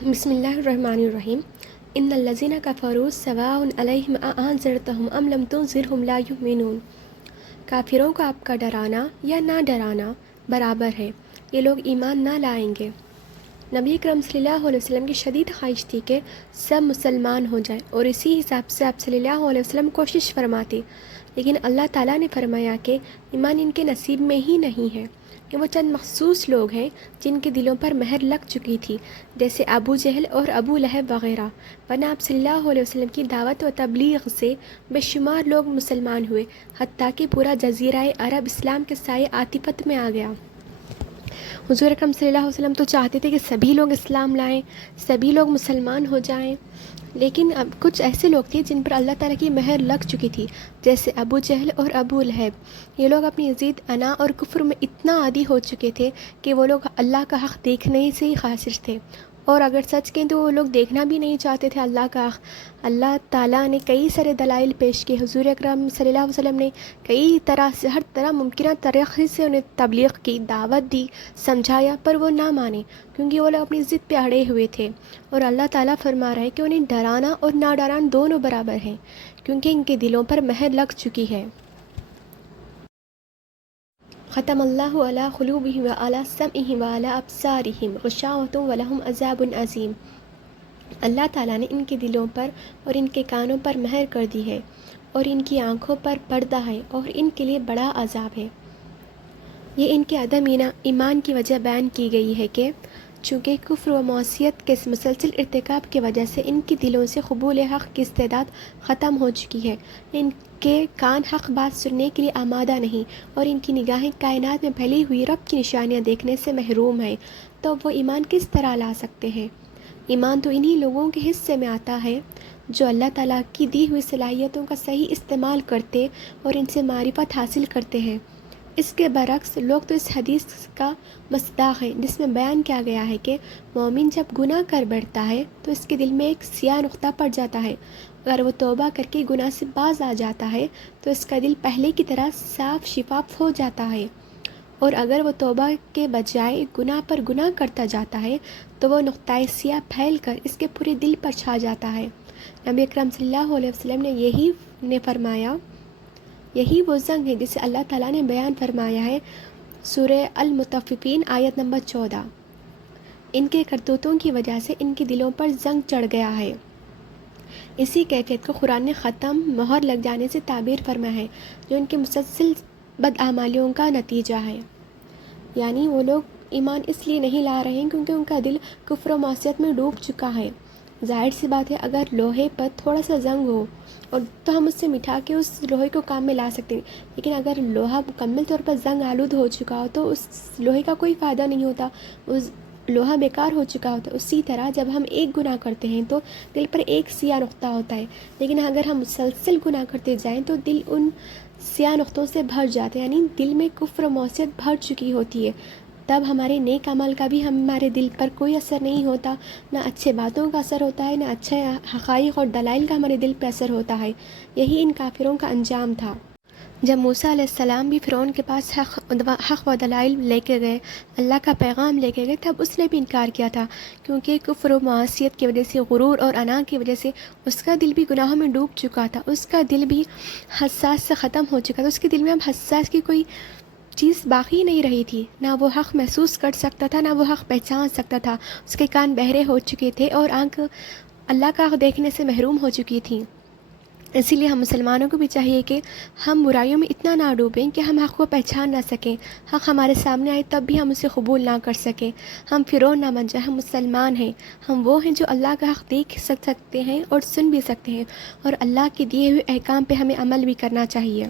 بسم اللہ الرحمن الرحیم ان الذین کفروا سواء علیہم اانذرتہم ام لم تنذرہم لا یؤمنون۔ کافروں کو آپ کا ڈرانا یا نہ ڈرانا برابر ہے، یہ لوگ ایمان نہ لائیں گے۔ نبی اکرم صلی اللہ علیہ وسلم کی شدید خواہش تھی کہ سب مسلمان ہو جائیں، اور اسی حساب سے آپ صلی اللہ علیہ وسلم کوشش فرماتے، لیکن اللہ تعالیٰ نے فرمایا کہ ایمان ان کے نصیب میں ہی نہیں ہے، کہ وہ چند مخصوص لوگ ہیں جن کے دلوں پر مہر لگ چکی تھی، جیسے ابو جہل اور ابو لہب وغیرہ۔ ورنہ آپ صلی اللہ علیہ وسلم کی دعوت و تبلیغ سے بے شمار لوگ مسلمان ہوئے، حتیٰ کہ پورا جزیرہ عرب اسلام کے سائے عاطفت میں آ گیا۔ حضور اکرم صلی اللہ علیہ وسلم تو چاہتے تھے کہ سبھی لوگ اسلام لائیں، سبھی لوگ مسلمان ہو جائیں، لیکن اب کچھ ایسے لوگ تھے جن پر اللہ تعالیٰ کی مہر لگ چکی تھی، جیسے ابو جہل اور ابو لہب۔ یہ لوگ اپنی یزید انا اور کفر میں اتنا عادی ہو چکے تھے کہ وہ لوگ اللہ کا حق دیکھنے سے ہی قاصر تھے، اور اگر سچ کہیں تو وہ لوگ دیکھنا بھی نہیں چاہتے تھے اللہ کا حق۔ اللہ تعالیٰ نے کئی سارے دلائل پیش کیے، حضور اکرم صلی اللہ علیہ وسلم نے کئی طرح سے، ہر طرح ممکنہ طریقے سے انہیں تبلیغ کی، دعوت دی، سمجھایا، پر وہ نہ مانے، کیونکہ وہ لوگ اپنی ضد پہ اڑے ہوئے تھے۔ اور اللہ تعالیٰ فرما رہا ہے کہ انہیں ڈرانا اور نہ ڈرانا دونوں برابر ہیں، کیونکہ ان کے دلوں پر مہر لگ چکی ہے۔ ختم اللہ علی قلوبہم وعلی سمعہم وعلی ابصارہم غشاوۃ ولہم عذاب عظیم۔ اللہ تعالیٰ نے ان کے دلوں پر اور ان کے کانوں پر مہر کر دی ہے، اور ان کی آنکھوں پر پردہ ہے، اور ان کے لیے بڑا عذاب ہے۔ یہ ان کے عدم ایمان کی وجہ بیان کی گئی ہے کہ چونکہ کفر و معصیت کے مسلسل ارتکاب کی وجہ سے ان کی دلوں سے قبول حق کی استعداد ختم ہو چکی ہے، ان کے کان حق بات سننے کے لیے آمادہ نہیں، اور ان کی نگاہیں کائنات میں پھیلی ہوئی رب کی نشانیاں دیکھنے سے محروم ہیں، تو وہ ایمان کس طرح لا سکتے ہیں؟ ایمان تو انہی لوگوں کے حصے میں آتا ہے جو اللہ تعالیٰ کی دی ہوئی صلاحیتوں کا صحیح استعمال کرتے اور ان سے معرفت حاصل کرتے ہیں۔ اس کے برعکس لوگ تو اس حدیث کا مصداق ہیں جس میں بیان کیا گیا ہے کہ مومن جب گناہ کر بیٹھتا ہے تو اس کے دل میں ایک سیاہ نقطہ پڑ جاتا ہے، اگر وہ توبہ کر کے گناہ سے باز آ جاتا ہے تو اس کا دل پہلے کی طرح صاف شفاف ہو جاتا ہے، اور اگر وہ توبہ کے بجائے گناہ پر گناہ کرتا جاتا ہے تو وہ نقطۂ سیاہ پھیل کر اس کے پورے دل پر چھا جاتا ہے۔ نبی اکرم صلی اللہ علیہ وسلم نے فرمایا، یہی وہ زنگ ہے جسے اللہ تعالیٰ نے بیان فرمایا ہے سورہ المطففین آیت نمبر 14۔ ان کے کرتوتوں کی وجہ سے ان کے دلوں پر زنگ چڑھ گیا ہے۔ اسی کیفیت کو قرآن نے ختم مہر لگ جانے سے تعبیر فرمایا ہے، جو ان کے مسلسل بدعمالیوں کا نتیجہ ہے۔ یعنی وہ لوگ ایمان اس لیے نہیں لا رہے ہیں کیونکہ ان کا دل کفر و معصیت میں ڈوب چکا ہے۔ ظاہر سی بات ہے، اگر لوہے پر تھوڑا سا زنگ ہو اور تو ہم اس سے مٹا کے اس لوہے کو کام میں لا سکتے ہیں، لیکن اگر لوہا مکمل طور پر زنگ آلود ہو چکا ہو تو اس لوہے کا کوئی فائدہ نہیں ہوتا، اس لوہا بیکار ہو چکا ہوتا ہے۔ اسی طرح جب ہم ایک گناہ کرتے ہیں تو دل پر ایک سیاہ نقطہ ہوتا ہے، لیکن اگر ہم مسلسل گناہ کرتے جائیں تو دل ان سیاہ نقطوں سے بھر جاتے ہیں، یعنی دل میں کفر و معصیت بھر چکی ہوتی ہے۔ تب ہمارے نیک عمل کا بھی ہمارے دل پر کوئی اثر نہیں ہوتا، نہ اچھے باتوں کا اثر ہوتا ہے، نہ اچھے حقائق اور دلائل کا ہمارے دل پہ اثر ہوتا ہے۔ یہی ان کافروں کا انجام تھا۔ جب موسیٰ علیہ السلام بھی فرعون کے پاس حق و دلائل لے کے گئے، اللہ کا پیغام لے کے گئے، تب اس نے بھی انکار کیا تھا، کیونکہ کفر و معصیت کی وجہ سے، غرور اور انا کی وجہ سے اس کا دل بھی گناہوں میں ڈوب چکا تھا، اس کا دل بھی حساس سے ختم ہو چکا تھا، اس کے دل میں اب حساس کی کوئی چیز باقی نہیں رہی تھی، نہ وہ حق محسوس کر سکتا تھا، نہ وہ حق پہچان سکتا تھا، اس کے کان بہرے ہو چکے تھے اور آنکھ اللہ کا حق دیکھنے سے محروم ہو چکی تھیں۔ اسی لیے ہم مسلمانوں کو بھی چاہیے کہ ہم برائیوں میں اتنا نہ ڈوبیں کہ ہم حق کو پہچان نہ سکیں، حق ہمارے سامنے آئے تب بھی ہم اسے قبول نہ کر سکیں، ہم فرعون نہ بن جائیں۔ ہم مسلمان ہیں، ہم وہ ہیں جو اللہ کا حق دیکھ سکتے ہیں اور سن بھی سکتے ہیں، اور اللہ کے دیے ہوئے احکام پہ ہمیں عمل بھی کرنا چاہیے۔